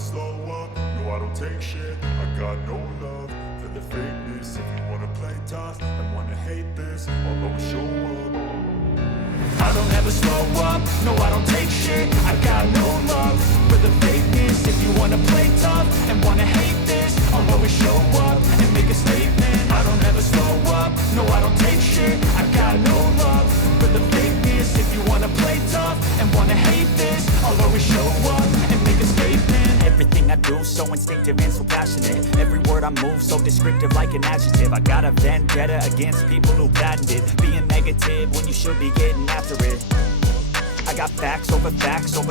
slow up, no I don't take shit. I got no love for the fakeness. If you wanna play tough and wanna hate this, I'll always show up. I don't ever slow up, no I don't take shit. I got no love for the fakeness. If you wanna play tough and wanna hate this, I'll always show up and make a statement. I don't ever slow up, no I don't take shit. I got no love for the fakeness. If you wanna play tough and wanna hate this, I'll always show up and make a statement. Everything I do so instinctive and so passionate. Every word I move so descriptive like an adjective. I got a vendetta against people who patented being negative when you should be getting after it. I got facts over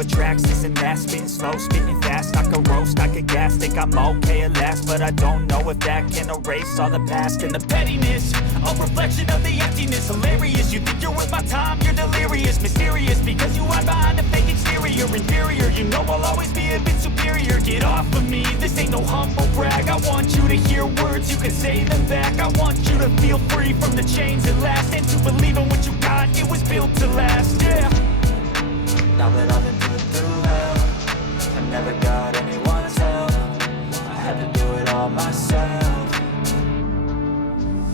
tracks, this and that. Spitting slow, spitting fast, I could roast, I could gas. Think I'm okay at last, but I don't know if that can erase all the past. And the pettiness, a reflection of the emptiness. Hilarious, you think you're worth my time, you're delirious. Mysterious, because you hide behind a fake exterior. Inferior, you know I'll always be a bit superior. Get off of me, this ain't no humble brag. I want you to hear words, you can say them back. I want you to feel free from the chains at last, and to believe in what you got, it was built to last, yeah. Now that I've been put through hell, I never got anyone's help. I had to do it all myself.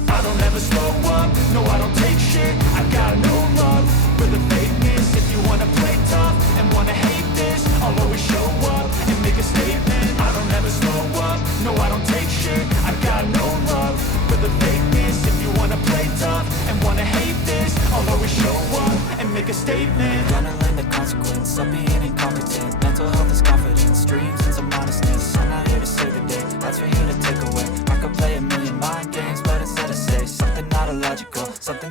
I don't ever slow up, no I don't take shit. I got no love for the fakeness. If you wanna play tough and wanna hate this, I'll always show up and make a statement. I don't ever slow up, no I don't take shit. I got no love for the fakeness. If you wanna play tough and wanna hate this, I'll always show up and make a statement. Gonna learn the consequence of being